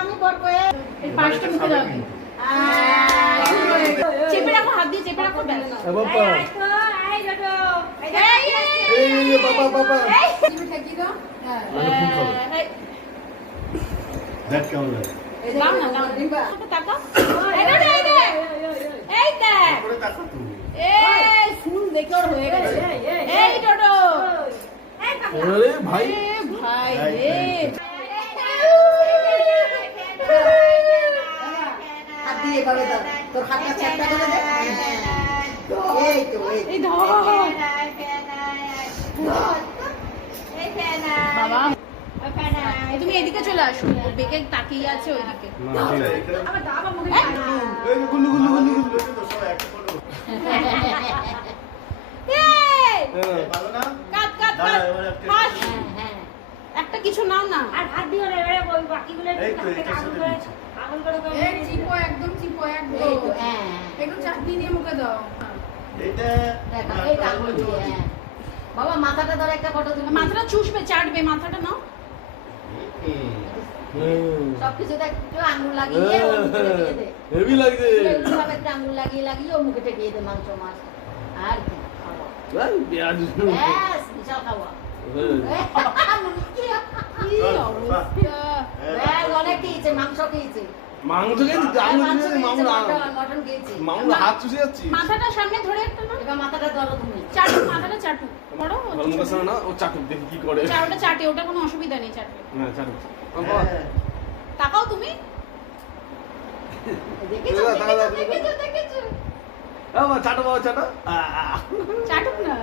আমি করবো এই পাঁচটা মুখে দাও চেপে রাখো হাত দিয়ে চেপে রাখো ব্যাস বাবা এই বাবা বাবা তুমি ঠেকি দাও দেখ কেমন লাগে লাও না লাও টাকা এই রে এই দেখ করে তাকাও তুমি এই ফুল দেখে ওর হয়ে গেছে এই টোটো আরে ভাই ভাই রে হাত দিয়ে করে দাও তোর হাতটা চ্যাপটা করে দে এই তো এই ধর বাবা তুমি এদিকে চলে আসো বেকে তাকিয়ে আছে ওইদিকে আবার দাবা মুখে এই গুলু গুলু গুলু গুলু তো সব এক ফটো ভালো না কাট কাট কাট হাস একটা কিছু নাও না আর হাত দিও না এবারে ওই বাকিগুলো এই তো এটা সাথে আগুন করে এই চিপো একদম এই তো হ্যাঁ একটু চাটনি দিয়ে মুখে দাও এইটা দেখো এই আঙুল দিয়ে হ্যাঁ বাবা মাথাটা ধরে একটা ফটো তুলে মাথাটা চুষবে চাটবে মাথাটা নাও সবকিছু দেখ একটু আঙুল লাগিয়ে ওর মুখে ঠেকিয়ে দে হেভি লাগছে এইভাবে একটা আঙুল লাগিয়ে লাগিয়ে ওর মুখে ঠেকিয়ে দে মাংস মাছ আর কি খাওয়া ভাই পেঁয়াজ ব্যাস বিশাল খাওয়া কি অবস্থা ব্যাস অনেক খেয়েছে মাংস খেয়েছে মাংস খেয়েছি আঙুল দিয়ে মাংস মটন খেয়েছে মাংস হাত চুষে যাচ্ছি মাথাটা সামনে ধরে একটা না এবার মাথাটা ধরো তুমি চাটু মাথাটা চাটু বড় গরম কষা না ও চাটুক দেখি কি করে চাটুটা চাটে ওটা কোনো অসুবিধা নেই চাটলে হ্যাঁ চাটুক তাকাও তুমি দেখেছো দাদা, দাদা, দেখেছো দেখেছো বাবা চাটো বাবা চাটো চাটুক না